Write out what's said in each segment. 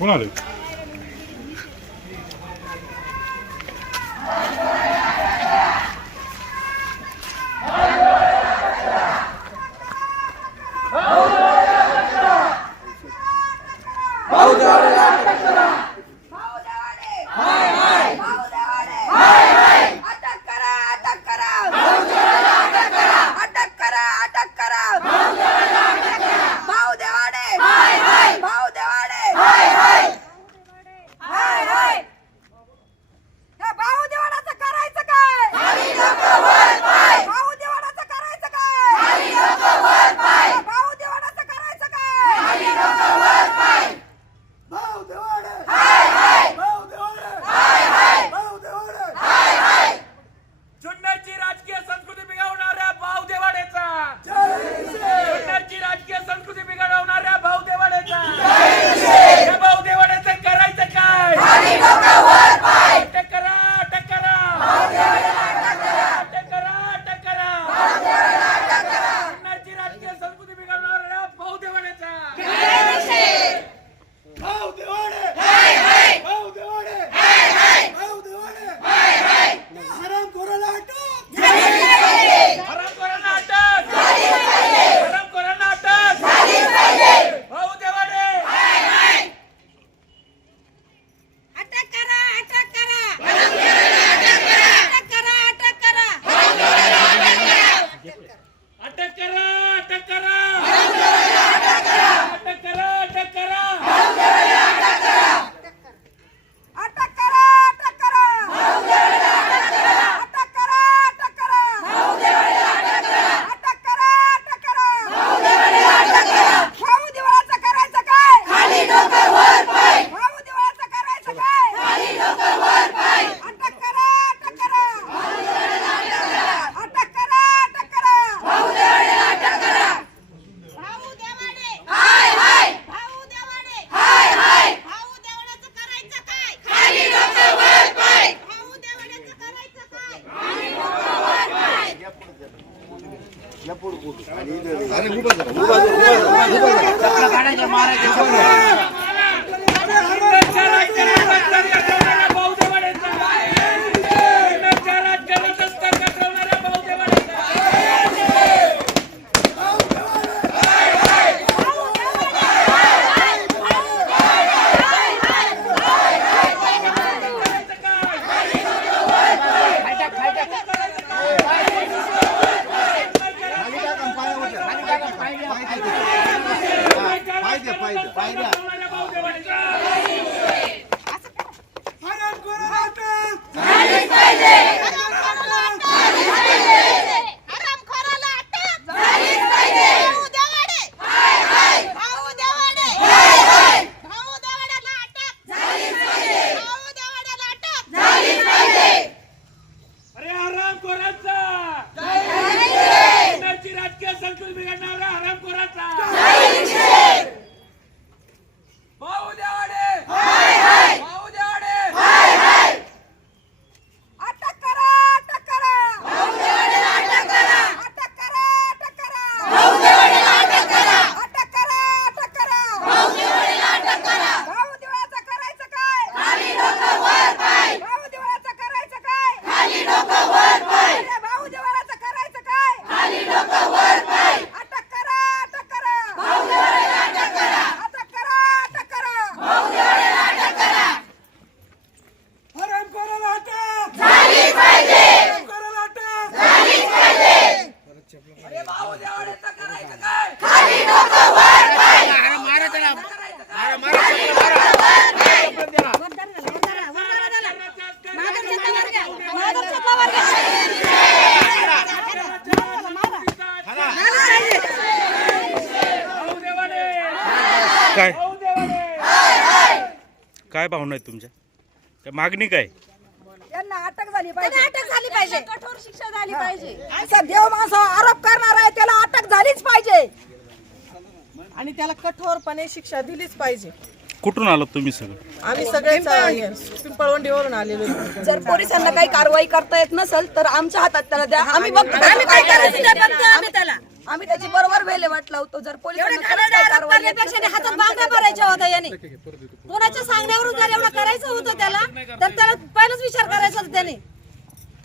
कोण आले? काय काय भावना आहे तुमच्या? काय मागणी काय? यांना अटक झाली पाहिजे, अटक झाली पाहिजे, कठोर शिक्षा झाली पाहिजे. असं देव माणसावर आरोप करणार आहे त्याला अटक झालीच पाहिजे आणि त्याला कठोरपणे शिक्षा दिलीच पाहिजे. कुठून आलात तुम्ही सगळे? आम्ही सगळे पिंपळवंडीवरून आलेलो. जर पोलिसांना काही कारवाई करता येत नसेल तर आमच्या हातात त्याला द्या, आम्ही बघतो आम्ही काय करायचं ते बघतो आम्ही त्याला. आम्ही त्याची बरोबर विल्हेवाट लावतो. जर पोलिसांनी खरंच काही कारवाई केली करण्यापेक्षा हातात बांगड्या भरायच्या होत्या याने. कोणाच्या सांगण्यावरून जर एवढं करायचं होतं त्याला तर त्याला पहिलाच विचार करायचा होता त्याने.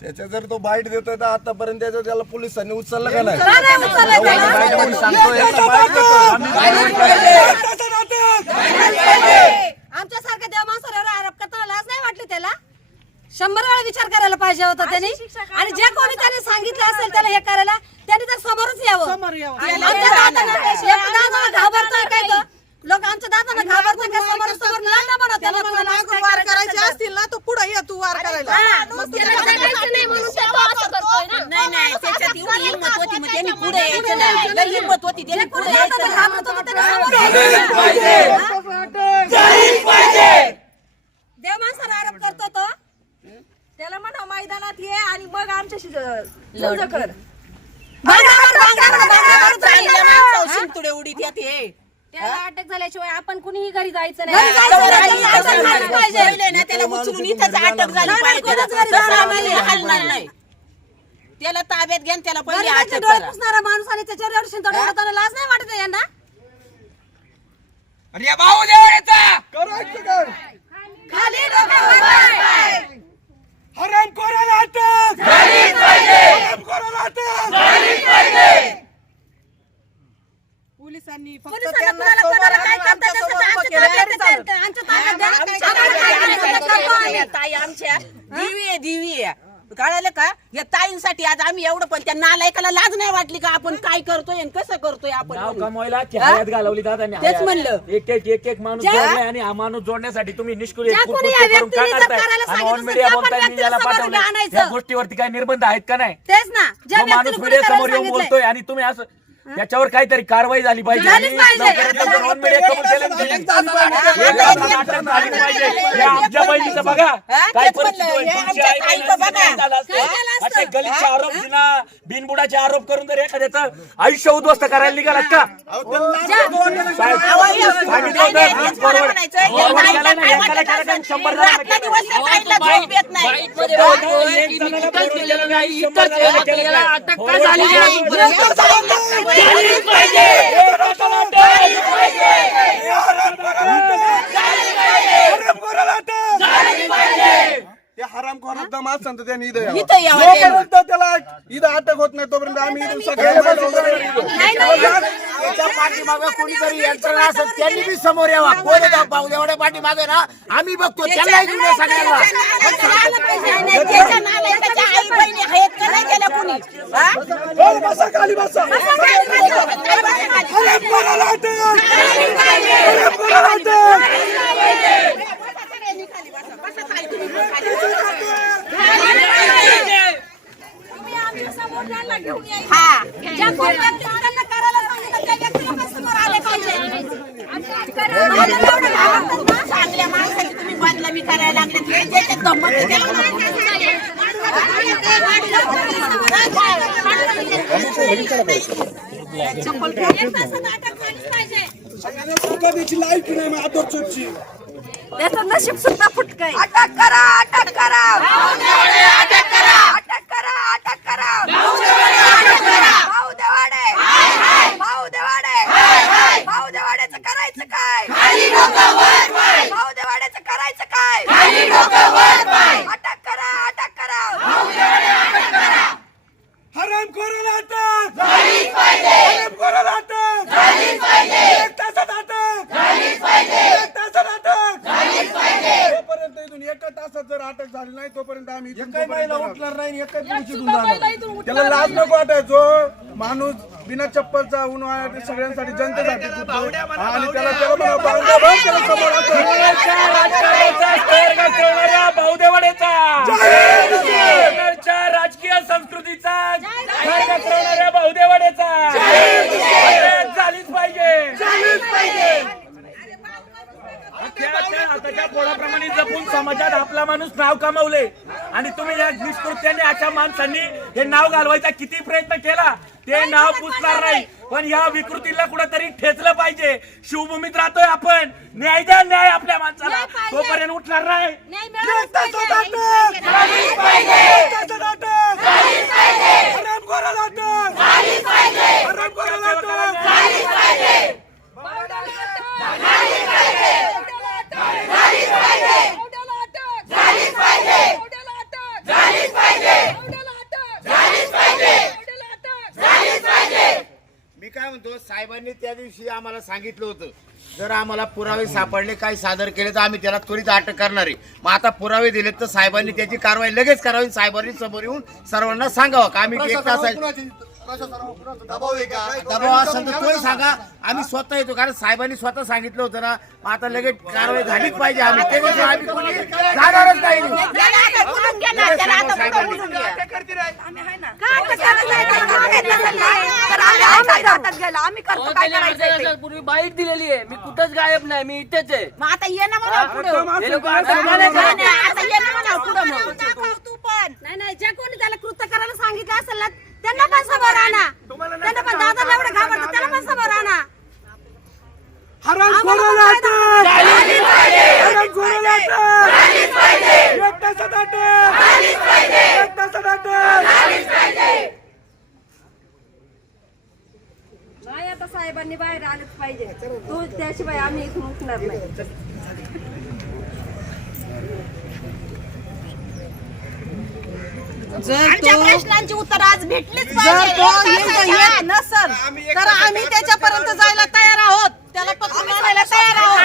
त्याच्या जर तो बाईट देतोय तर आतापर्यंत त्याला पोलिसांनी उचललं का नाही? का नाही उचललंय त्याला? आमच्यासारख्या देव माणसावर आरोप करताना लाज नाही वाटली त्याला? 100 वेळा विचार करायला पाहिजे होता त्यांनी. आणि जे कोणी त्याने सांगितलं असेल त्याला हे करायला त्यांनी तर समोरच यावं. समोर यावं. आमच्या दादांना घाबरतोय काय तो? लोक आमच्या दादांना घाबरतोय का? समोर समोर लढणं म्हणत त्याला त्याला मला मागून वार करायचे असतील ना तो पुढे ये तू वार करायला. नाही नाही त्याच्यात एवढी हिंमत होती मग त्यांनी पुढे यायचं नाही. लई हिंमत होती त्यांनी पुढे यायचं नाही. घाबरत होता त्याने समोर यायचं. देव माणसावर आरोप करतो तो. त्याला म्हणा मैदानात ये आणि मग आमच्याशी लढ कर. चांगल्या माणसावर शिंतोडे उडीत येत हे. त्याला अटक झाल्याशिवाय आपण कुणीही घरी जायचं घरी जायचं नाही. नाही. असं झालं पाहिजे. पहिले ना त्याला उचलून इथंच अटक झाली पाहिजे. तसं नाही हलणार नाही. त्याला ताब्यात घ्या आणि त्याला पहिले गरिबांचे अटक डोळे करा. पुसणारा माणूस आणि त्याच्यावर एवढं शिंतोडे उडवताना लाज नाही वाटत आहे यांना? खाली डोकं वर पाय. पोलिसांनी फक्त पोलिसांना त्यांना कुणाला समोर कोणाला काय आणून करता आमच्या येतं समोर त्याचं उभं केलं तरी आमच्या चालेल. ताब्यात आमच्या ताब्यात द्या. आम्हाला काय करतो आम्ही? ताई आमच्या दिवी आहे कळालं का? या ताईंसाठी आज आम्ही एवढं पण त्या नालायकाला लाज नाही वाटली का आपण काय करतोय आणि कसं करतोय आपण नाव म्हणून? कमवायला हयात घालवली दादांनी. तेच म्हणलं. एक माणूस जोडलाय आणि हा माणूस जोडण्यासाठी तुम्ही निष्क्रिय ज्या कोणी या कृत्य करून काय व्यक्तीने जर करताय? करायला आणि सांगितलं ऑन असेल मीडिया त्या पण बोलताय व्यक्तीला याला समोर पाठवलं. आणायचं. या गोष्टीवरती काय निर्बंध आहेत का नाही? तेच ना ज्या तो माणूस व्यक्तीने मीडिया कुणी समोर करायला येऊन सांगितलंय. बोलतोय आणि तुम्ही असं त्याच्यावर काहीतरी कारवाई झाली पाहिजे. झालीच आणि पाहिजे. लवकरात लवकर ऑन मीडिया कबूल केलं पाहिजे. अटक झाली पाहिजे. या आमच्या बहिणीचं बघा काय तेच परिस्थिती म्हणलं. होईल. हे तुमच्या आमच्या आई-वडिलांचं ताईचं बघा. काय झालं असतं? काय केलं असतं? असे गलिच्छ आरोप दिना बिनबुडाचे आरोप करून जर एखाद्याचं आयुष्य उद्ध्वस्त करायला निघालात का? साहेब, सांगितलं होतं, तेच मला forward. म्हणायचं, हे forward ताईला केलं ना, काय एकाला वाटत केलं असेल? तर 100 जणांना रात्र केलं. दिवस त्या ताईला झोप येत नाही. एक जणाला forward केलं नाही, 100 जणांना केलं नाही. ते हरामखोरात दम असतं तर त्यांनी इथं यावं. इथं यावं जोपर्यंत त्याला इथं अटक होत नाही तोपर्यंत आम्ही इथून सगळे त्याच्या पाठीमागे कोणीतरी यंत्रणा असेल त्यांनी बी समोर यावा. कोण येतात पाहुण्यावड्या पाठीमागे ना आम्ही बघतो त्यांना घेऊन या सगळ्यांना. त्याच्या नालायकाच्या आई बहिणी आहेत का नाही त्याला कोणी? हा? बसा खाली बसा. हा. ज्या कोणी व्यक्तीने त्यांना करायला सांगितलं त्या व्यक्तीला पण समोर आले पाहिजे. चांगल्या माणसाची तुम्ही बदनामी करायला लागले ज्याच्यात गंमत आहे त्याला कधीची लाईट नाही मग आदर चोपची. त्याचं नशीब सुद्धा फुटकं आहे. अटक करा, अटक करा, अटक करा, अटक करा, अटक करा. भाऊ देवाडे, भाऊ देवाडे, भाऊ देवाड्याचं करायचं काय? भाऊ देवाड्याचं करायचं काय? अटक करा, अटक करा. हरामखोराला अटक झालीच पाहिजे. हरामखोराला अटक झालीच पाहिजे. 1 तासात अटक झालीच पाहिजे. 1 तासात अटक झालीच पाहिजे. तोपर्यंत इथून 1 तासात जर अटक झाली नाही तोपर्यंत आम्ही काही महिला उठणार नाही. एकही पुरुष इथून जाणार. त्याला लाज नको वाटाय. जो माणूस बिना चप्पलचा उन्हाळ्यात सगळ्यांसाठी जनतेसाठी फिरतो. आणि त्याला म्हणा बांधा बंद त्याला समोर राजकारणाचा स्तर घसरणाऱ्या भाऊदेवाडेचा पुण्याच्या राजकीय संस्कृतीचा स्तर घसरणाऱ्या भाऊदेवाडेचा अटक झालीच पाहिजे. आताच्या पोळाप्रमाणे जपून समाजात आपला माणूस नाव कमावले आणि तुम्ही या निष्कृत्याने अशा माणसांनी हे नाव घालवायचा किती प्रयत्न केला ते नाव पुसणार नाही. पण या विकृतीला कुठेतरी ठेचलं पाहिजे. शिवभूमीत राहतोय आपण. न्याय द्या, न्याय आपल्या माणसाला. तोपर्यंत उठणार नाही. नाही मिळालंच पाहिजे. हरामखोराला अटक झालीच पाहिजे. हरामखोराला अटक झालीच पाहिजे. मी काय म्हणतो, साहेबांनी त्या दिवशी आम्हाला सांगितलं होतं जर आम्हाला पुरावे सापडले काही सादर केले तर आम्ही त्याला त्वरित अटक करणार आहे. मग आता पुरावे दिलेत तर साहेबांनी त्याची कारवाई लगेच करावी. साहेबांनी समोर येऊन सर्वांना सांगावं का आम्ही 1 तास दबाव असेल तर तोही सांगा, आम्ही स्वतः येतो. कारण साहेबांनी स्वतः सांगितलं होतं ना, मग आता लगेच कारवाई झालीच पाहिजे. आम्ही त्याच्याशिवाय आम्ही कोणी जाणारच नाही. आम्ही करतो काय करायचं ते. पूर्वी बाईट दिलेली आहे, मी कुठंच गायब नाही, मी इथेच आहे. मग आता ये ना म्हणा पुढं. हे लोकं आता आता ये ना म्हणा पुढं मग. तू पण नाही जे कोणी त्याला कृत्य करायला सांगितलं असेल ना त्यांना पण समोर आणा. त्यांना पण दादाला एवढं घाबरतात त्याला पण समोर आणा. हरामखोराला अटक झालीच पाहिजे. हरामखोराला अटक झालीच पाहिजे. 1 तासात अटक झालीच पाहिजे. 1 तासात अटक झालीच पाहिजे. नाही आता साहेबांनी बाहेर आलंच पाहिजे. तू त्याशिवाय आम्ही इथून उठणार नाही. आमच्या प्रश्नांची उत्तर आज भेटलीच जर पाहिजे. तो येत नसल तर आम्ही त्याच्यापर्यंत जायला तयार आहोत. त्याला पकडून आणायला तयार आहोत.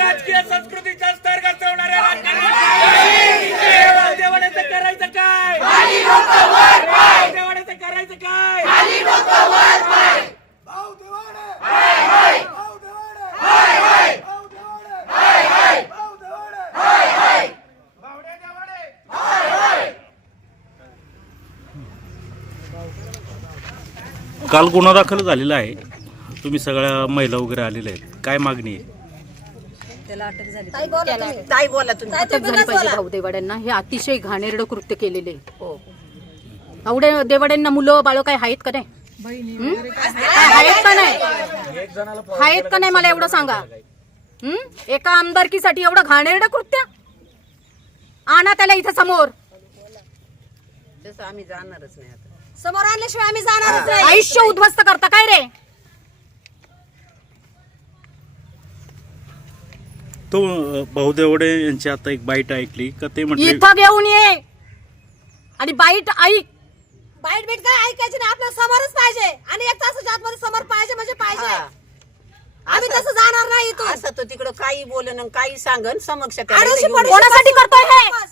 राजकीय संस्कृतीचा स्तर घसरवणाऱ्या देवाड्याचं करायचं काय? देवाड्याचं करायचं काय? भाऊ देवाडे भाऊ देवाडे भाऊ देवाडे भाऊ देवाडे भावडे देवाडे. काल गुन्हा दाखल झालेला आहे. तुम्ही सगळ्या महिला वगैरे आलेल्या आहेत. काय मागणी आहे? ताई बोला तुम्ही. अटक झाली पाहिजे भाऊ देवाड्यांना. हे अतिशय घाणेरडं कृत्य केलेले. एवढे देवाड्यांना मुलं बाळ काय आहेत का नाही? आहेत का नाही? आहेत का नाही मला एवढं सांगा. एका आमदारकीसाठी एवढं घाणेरडं कृत्य. आणा त्याला इथं समोर. तसं आम्ही जाणारच नाही आता. समोर आणल्याशिवाय आम्ही जाणारच नाही. आयुष्य उद्ध्वस्त करता काय रे? तो भाऊ देवडे यांची आता एक बाईट ऐकली का ते म्हटले इथं घेऊन ये आणि बाईट ऐक. बाईट बीट काय ऐकायची नाही. आपल्या समोरच पाहिजे आणि 1 तासाच्या आतमध्ये समोर पाहिजे म्हणजे पाहिजे. आम्ही तसं जाणार नाही इथून. असं तो तिकडं काही बोलन काही सांगन समक्ष आडोशी पडोशी कोणासाठी करतोय हे?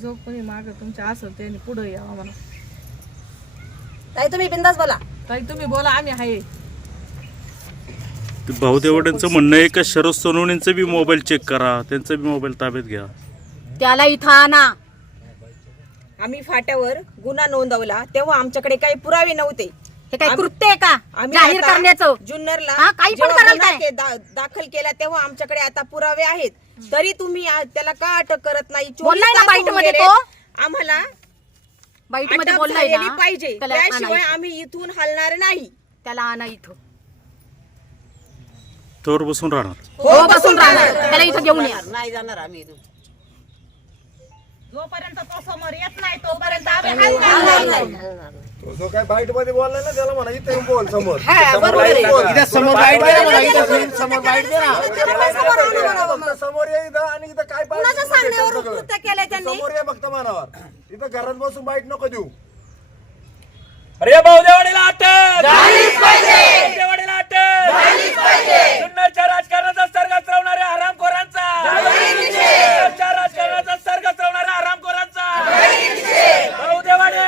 जो कोणी माग तुमच्या असेल त्यांनी पुढे यावं म्हणा. ताई तुम्ही बिंदास बोला. ताई तुम्ही बोला, आम्ही आहे. भाऊ देवड्यांचं म्हणणं आहे का शरद सोनवणेंचं बी मोबाईल चेक करा, त्यांचा बी मोबाईल ताब्यात घ्या. त्याला इथं आणा. आम्ही फाट्यावर गुन्हा नोंदवला तेव्हा आमच्याकडे काही पुरावे नव्हते. हे काय कृत्य आहे का आम्ही जाहीर आता करण्याचं? जुन्नरला हा, काही पण जेव्हा कराल गुन्हा काय? दाखल केला तेव्हा आमच्याकडे आता पुरावे आहेत. तरी तुम्ही त्याला का अटक करत नाही? 24 बोललाय ना तास बाईट होऊन मध्ये गेले. तो? आम्हाला बाईट मध्ये अटक बोललाय झालेली ना, पाहिजे. त्याला आणा त्याशिवाय इथं. आम्ही इथून हलणार नाही. त्याला आणा इथं. तोवर बसून राहणार. हो बसून राहणार. त्याला इथं घेऊन या. नाही जाणार आम्ही इथून. जोपर्यंत तो समोर येत नाही तोपर्यंत आम्ही हलणार नाही. जो काय बाईट मध्ये बोलला ना त्याला म्हणा इथे बोल समोर. इथं समोर बाईट दे ना मला. इथं समोर बाईट दे ना. फक्त समोर ये इथं आणि इथं काय कुणाच्या सांगण्यावरून कृत्य केलंय त्यांनी? समोर ये फक्त मानावर. इथं घरात बसून बाईट नको देऊ. अरे भाऊ देवाडीला अटक झालीच पाहिजे. देवाडीला अटक झालीच पाहिजे. जुन्नरच्या राजकारणाचा स्तर घसरवणाऱ्या हरामखोरांचा. जुन्नरच्या राजकारणाचा स्तर घसरवणाऱ्या हरामखोरांचा. भाऊ देवाडे